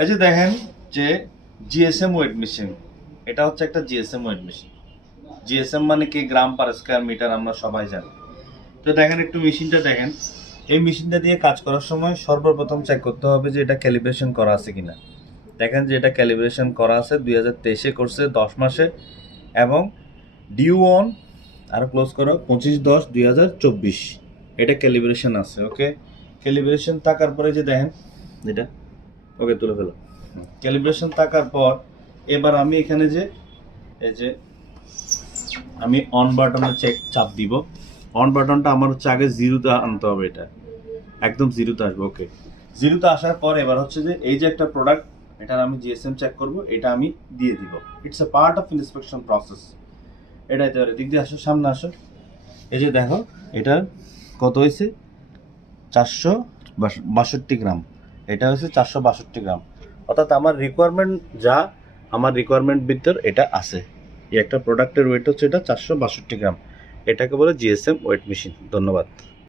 এই যে দেখেন যে জিএসএম ওয়েট মেশিন এটা হচ্ছে একটা জিএসএম ওয়েট মেশিন জিএসএম মানে কি? গ্রাম পার স্কোয়ার মিটার আমরা সবাই জানি। তো দেখেন একটু মেশিনটা দেখেন। এই মেশিনটা দিয়ে কাজ করার সময় সর্বপ্রথম চেক করতে হবে যে এটা ক্যালিব্রেশন করা আছে কিনা। দেখেন যে এটা ক্যালিব্রেশন করা আছে, দুই হাজার তেইশে করছে, দশ মাসে। এবং ডিউ অন আর ক্লোজ করো, পঁচিশ দশ দুই হাজার চব্বিশ। এটা ক্যালিব্রেশন আছে ওকে ক্যালিব্রেশন থাকার পরে যে দেখেন এটা ওকে তুলে ফেলো। ক্যালিব্রেশন থাকার পর এবার আমি এখানে যে, এই যে, আমি অন বাটনে চেক চাপ দিব। অন বাটনটা আমার হচ্ছে আগে জিরোতে আনতে হবে এটা। একদম জিরোতে আসবে ওকে জিরোতে আসার পর এবার হচ্ছে যে, এই যে একটা প্রোডাক্ট এটার আমি জিএসএম চেক করব, এটা আমি দিয়ে দিব। It's a part of inspection process এটা পারে দিক দিয়ে আসো, সামনে আসো। এই যে দেখো, এটা কত হয়েছে? চারশো বাষট্টি গ্রাম। এটা হচ্ছে চারশো বাষট্টি গ্রাম। অর্থাৎ আমার রিকোয়ারমেন্ট যা, আমার রিকোয়ারমেন্ট ভিতর এটা আছে। এই একটা প্রোডাক্টের ওয়েট হচ্ছে এটা চারশো বাষট্টি গ্রাম। এটাকে বলে জিএসএম ওয়েট মেশিন ধন্যবাদ।